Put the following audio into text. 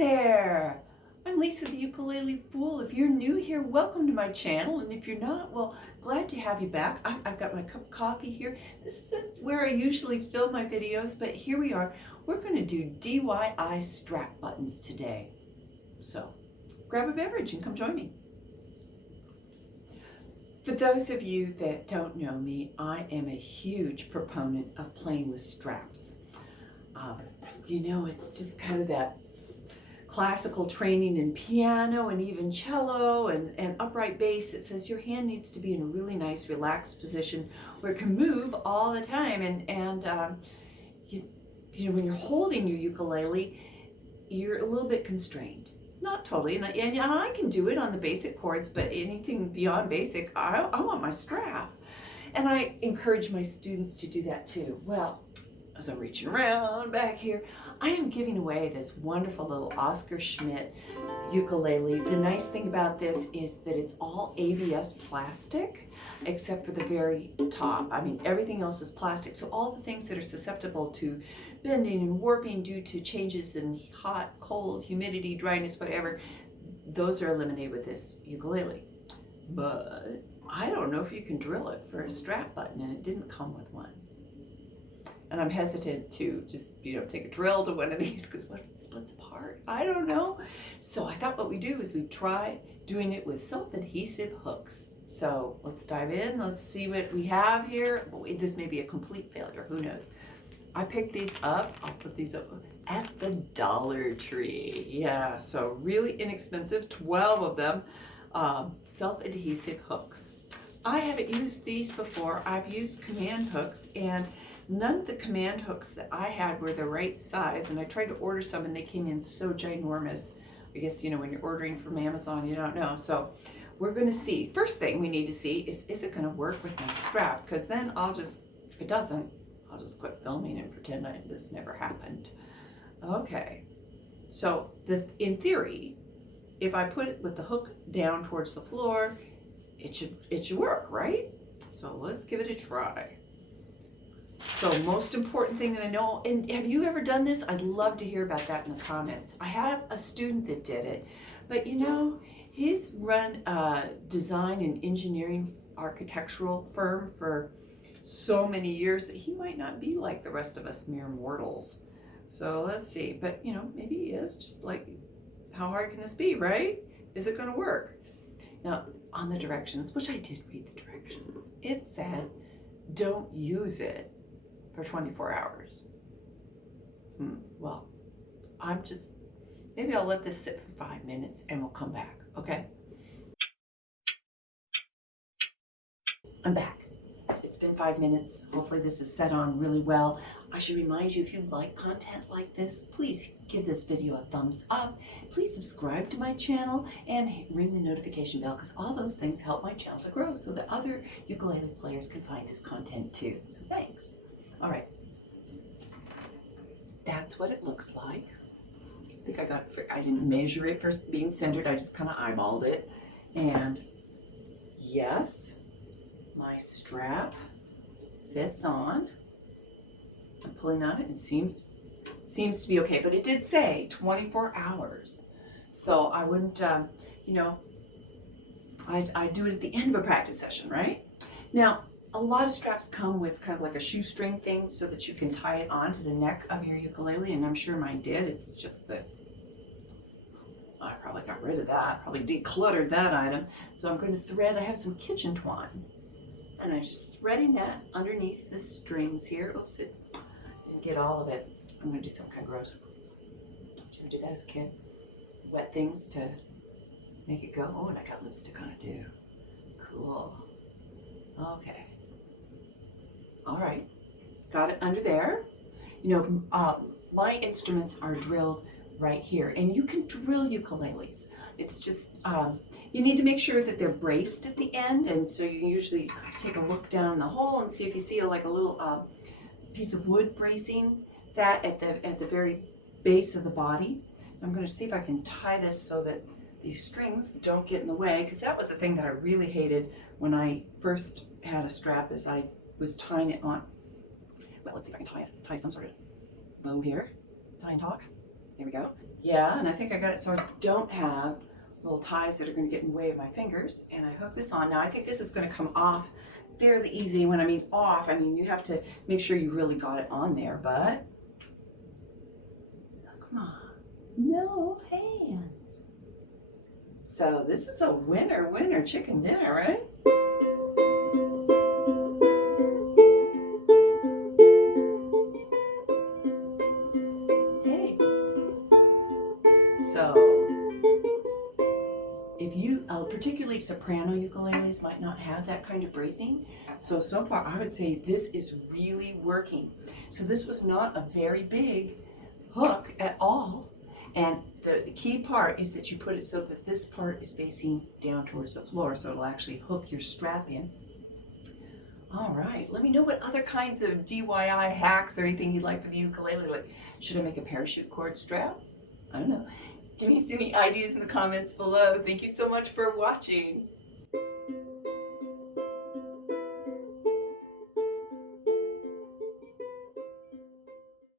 there! I'm Lisa the Ukulele Fool. If you're new here, welcome to my channel, and if you're not, well, glad to have you back. I've got my cup of coffee here. This isn't where I usually film my videos, but here we are. We're going to do DIY strap buttons today. So grab a beverage and come join me. For those of you that don't know me, I am a huge proponent of playing with straps. It's just kind of that classical training in piano and even cello and upright bass. It says your hand needs to be in a really nice relaxed position where it can move all the time. And when you're holding your ukulele, you're a little bit constrained. Not totally, and I can do it on the basic chords, but anything beyond basic, I want my strap. And I encourage my students to do that too. Well, as I'm reaching around back here, I am giving away this wonderful little Oscar Schmidt ukulele. The nice thing about this is that it's all ABS plastic, except for the very top. I mean, everything else is plastic. So all the things that are susceptible to bending and warping due to changes in hot, cold, humidity, dryness, whatever, those are eliminated with this ukulele. But I don't know if you can drill it for a strap button, and it didn't come with one. And I'm hesitant to just, take a drill to one of these because what if it splits apart? I don't know. So I thought what we do is we try doing it with self-adhesive hooks. So let's dive in. Let's see what we have here. This may be a complete failure. Who knows? I picked these up. I'll put these up at the Dollar Tree. Yeah, so really inexpensive, 12 of them, self-adhesive hooks. I haven't used these before. I've used command hooks, and none of the command hooks that I had were the right size, and I tried to order some and they came in so ginormous. I guess, when you're ordering from Amazon, you don't know. So we're going to see. First thing we need to see is it going to work with my strap? Because then if it doesn't, I'll just quit filming and pretend this never happened. Okay. So in theory, if I put it with the hook down towards the floor, it should work, right? So let's give it a try. So most important thing that I know, and have you ever done this? I'd love to hear about that in the comments. I have a student that did it, but he's run a design and engineering architectural firm for so many years that he might not be like the rest of us mere mortals. So let's see, but maybe he is, just like, how hard can this be, right? Is it gonna work? Now, on the directions, which I did read the directions, it said, don't use it for 24 hours. Well, maybe I'll let this sit for 5 minutes and we'll come back, okay? I'm back. It's been 5 minutes. Hopefully this is set on really well. I should remind you, if you like content like this, please give this video a thumbs up. Please subscribe to my channel and ring the notification bell, because all those things help my channel to grow so that other ukulele players can find this content too. So thanks. All right. That's what it looks like. I think I didn't measure it for being centered. I just kind of eyeballed it. And yes, my strap fits on. I'm pulling on it. It seems to be okay, but it did say 24 hours. So I wouldn't, I'd do it at the end of a practice session, right? Now, a lot of straps come with kind of like a shoestring thing so that you can tie it onto the neck of your ukulele, and I'm sure mine did. It's just that I probably got rid of that, probably decluttered that item. So I'm going to thread. I have some kitchen twine, and I'm just threading that underneath the strings here. Oops, it didn't get all of it. I'm going to do something kind of gross. Did you ever do that as a kid? Wet things to make it go. Oh, and I got lipstick on it too. Cool. Okay. All right. Got it under there. My instruments are drilled right here, and you can drill ukuleles. It's just, you need to make sure that they're braced at the end, and so you can usually take a look down the hole and see if you see a little piece of wood bracing that at the very base of the body. I'm going to see if I can tie this so that these strings don't get in the way, because that was the thing that I really hated when I first had a strap, is I was tying it on. Well, let's see if I can tie some sort of bow here. Tie and talk. There we go. Yeah, and I think I got it so I don't have little ties that are going to get in the way of my fingers. And I hook this on. Now I think this is going to come off fairly easy. When I mean off, I mean you have to make sure you really got it on there, but come on, no hands. So this is a winner chicken dinner, right? Hey. So if you, particularly soprano ukuleles might not have that kind of bracing. So far I would say this is really working. So this was not a very big hook at all. And the key part is that you put it so that this part is facing down towards the floor, so it'll actually hook your strap in. All right, let me know what other kinds of DIY hacks or anything you'd like for the ukulele. Like, should I make a parachute cord strap? I don't know. Give me any ideas in the comments below. Thank you so much for watching.